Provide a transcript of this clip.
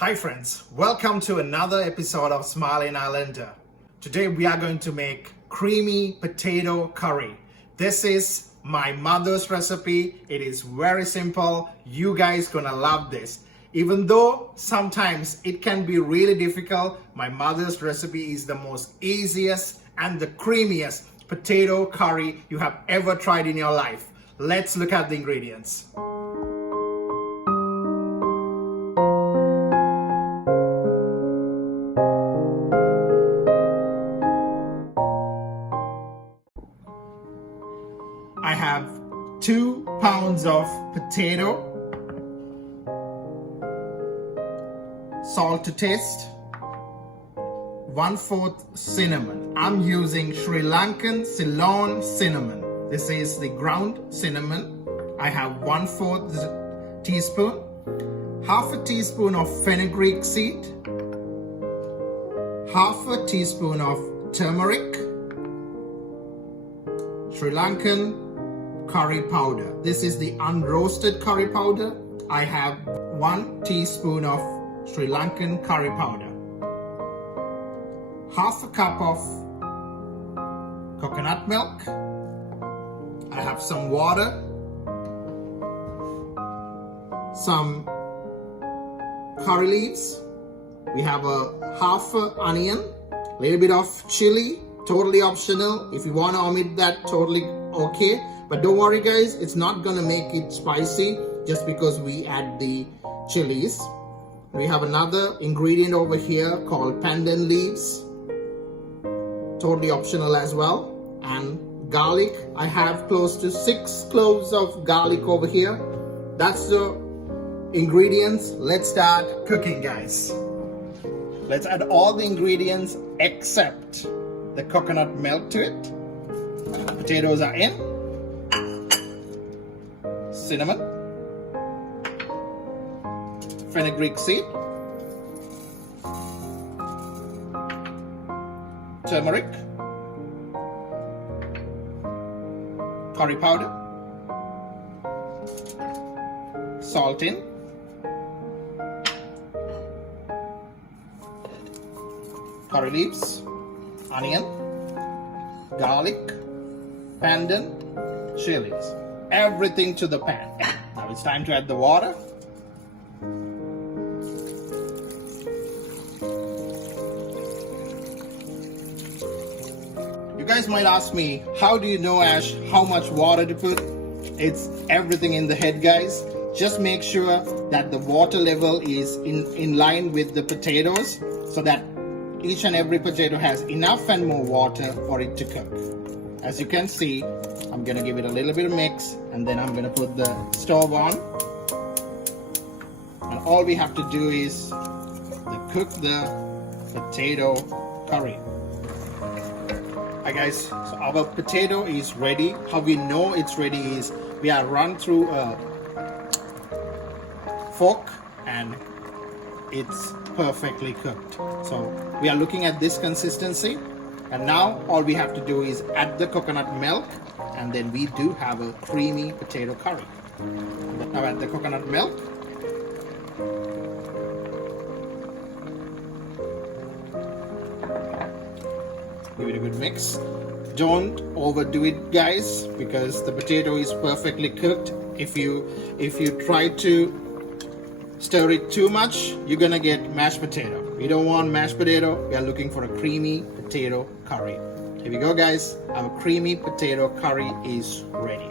Hi friends, welcome to another episode of Smiling Islander. Today we are going to make creamy potato curry. This is my mother's recipe. It is very simple. You guys gonna love this. Even though sometimes it can be really difficult, my mother's recipe is the most easiest and the creamiest potato curry you have ever tried in your life. Let's look at the ingredients. I have 2 pounds of potato, salt to taste, 1/4 cinnamon. I'm using Sri Lankan Ceylon cinnamon. This is the ground cinnamon. I have 1/4 teaspoon, half a teaspoon of fenugreek seed, half a teaspoon of turmeric, Sri Lankan curry powder. This is the unroasted curry powder. I have 1 teaspoon of Sri Lankan curry powder, half a cup of coconut milk. I have some water, some curry leaves. We have a half a onion, little bit of chili, totally optional. If you want to omit that, totally okay. But don't worry guys, it's not gonna make it spicy just because we add the chilies. We have another ingredient over here called pandan leaves, totally optional as well. And garlic, I have close to 6 cloves of garlic over here. That's the ingredients. Let's start cooking guys. Let's add all the ingredients except the coconut milk to it. Potatoes are in. Cinnamon, fenugreek seed, turmeric, curry powder, salt in, curry leaves, onion, garlic, pandan, chilies. Everything to the pan. Now it's time to add the water. You guys might ask me, how do you know, Ash, how much water to put? It's everything in the head, guys. Just make sure that the water level is in line with the potatoes so that each and every potato has enough and more water for it to cook. As you can see, I'm gonna give it a little bit of mix and then I'm gonna put the stove on. And all we have to do is cook the potato curry. Hi guys, so our potato is ready. How we know it's ready is we are run through a fork and it's perfectly cooked. So we are looking at this consistency. And now all we have to do is add the coconut milk and then we do have a creamy potato curry. Now add the coconut milk. Give it a good mix. Don't overdo it guys because the potato is perfectly cooked. If you try to stir it too much, you're gonna get mashed potato. We don't want mashed potato. We are looking for a creamy potato curry. Here we go guys. Our creamy potato curry is ready.